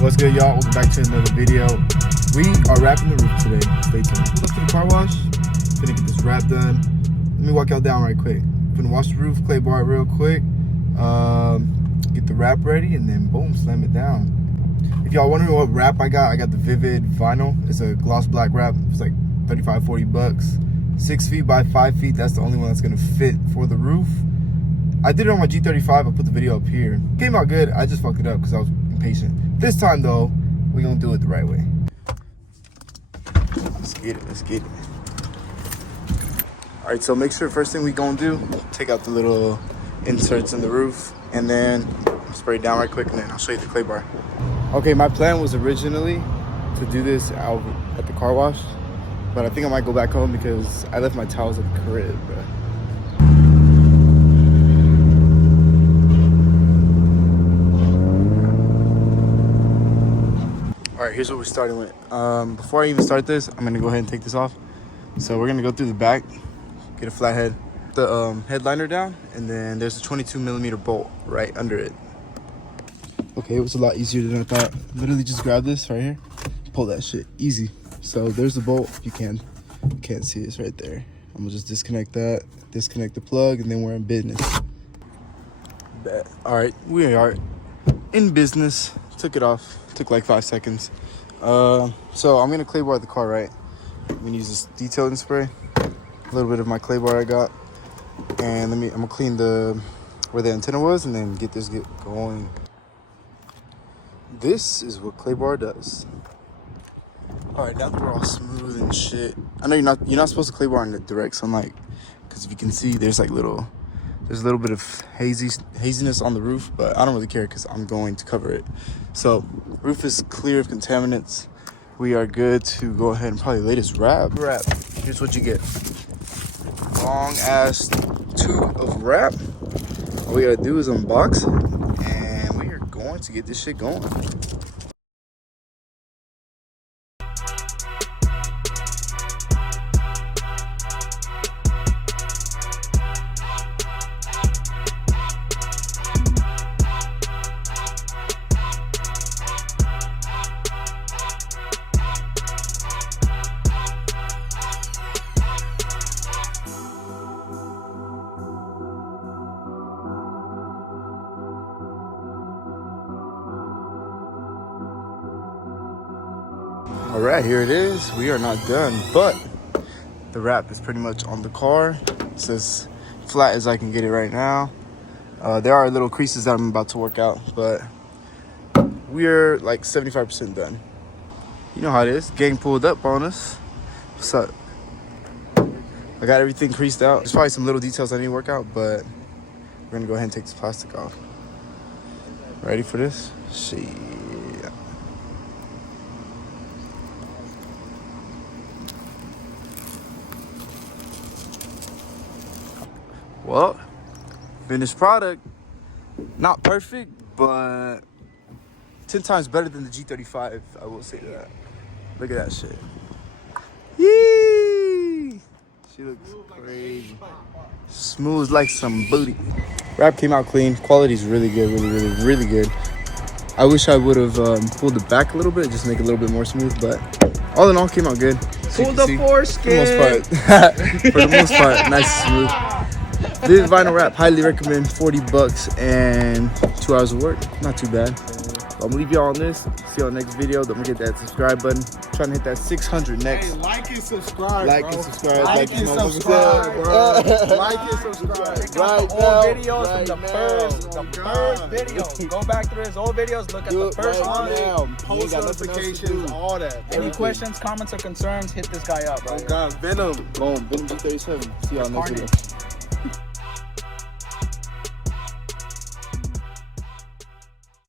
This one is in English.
What's good, y'all? Welcome back to another video. We are wrapping the roof today. Stay tuned. Pulled up to the car wash. Gonna get this wrap done. Let me walk y'all down right quick. Gonna wash the roof, clay bar it real quick. Get the wrap ready, and then boom, slam it down. If y'all wondering what wrap I got the VVIVID vinyl. It's a gloss black wrap. It's like 35-40 bucks. 6 feet by 5 feet. That's the only one that's gonna fit for the roof. I did it on my G37. I put the video up here. Came out good. I just fucked it up because I was impatient. This time though, we're gonna do it the right way. Let's get it, let's get it. All right, so make sure first thing we gonna do, take out the little inserts in the roof and then spray it down right quick, and then I'll show you the clay bar. Okay, my plan was originally to do this out at the car wash, but I think I might go back home because I left my towels at the crib, bro. All right, here's what we're starting with. Before I even start this, I'm gonna go ahead and take this off. So we're gonna go through the back, get a flat head, the headliner down, and then there's a 22mm bolt right under it. Okay, it was a lot easier than I thought. Literally just grab this right here, pull that shit, easy. So there's the bolt. You can't see this right there. I'm gonna just disconnect that, disconnect the plug, and then we're in business. All right, we are in business. Took it off. Took like 5 seconds. So I'm gonna clay bar the car, right? I'm gonna use this detailing spray, a little bit of my clay bar I got, and I'm gonna clean where the antenna was, and then get going. This is what clay bar does. All right, now that we're all smooth and shit. I know you're not supposed to clay bar in the direct sunlight, because if you can see, there's a little bit of haziness on the roof, but I don't really care because I'm going to cover it. So roof is clear of contaminants. We are good to go ahead and probably lay this wrap. Here's what you get. Long ass tube of wrap. All we gotta do is unbox it, and we are going to get this shit going. All right, here it is. We are not done, but the wrap is pretty much on the car. It's as flat as I can get it right now. There are little creases that I'm about to work out, but we're like 75% done. You know how it is. Gang pulled up on us. What's up? I got everything creased out. There's probably some little details I need to work out, but we're gonna go ahead and take this plastic off. Ready for this? Shit. Well, finished product. Not perfect, but 10 times better than the G35, I will say that. Look at that shit. Yee! She looks crazy. Smooth like some booty. Wrap came out clean. Quality's really good, really good. I wish I would have pulled it back a little bit, just to make it a little bit more smooth, but all in all, came out good. Pull the foreskin. For the most part, nice and smooth. This vinyl wrap, highly recommend. 40 bucks and 2 hours of work. Not too bad. I'm gonna leave y'all on this. See y'all next video. Don't forget that subscribe button. Trying to hit that 600 next. Hey, like and subscribe, like bro. And subscribe. Like and subscribe, bro. Like and subscribe. Check out the old videos from the first video. Go back through his old videos. Look at the first one. Post notifications, all that. Any questions, comments, or concerns, hit this guy up, bro. Oh God, Venom. Boom. Venom G37. See y'all next video.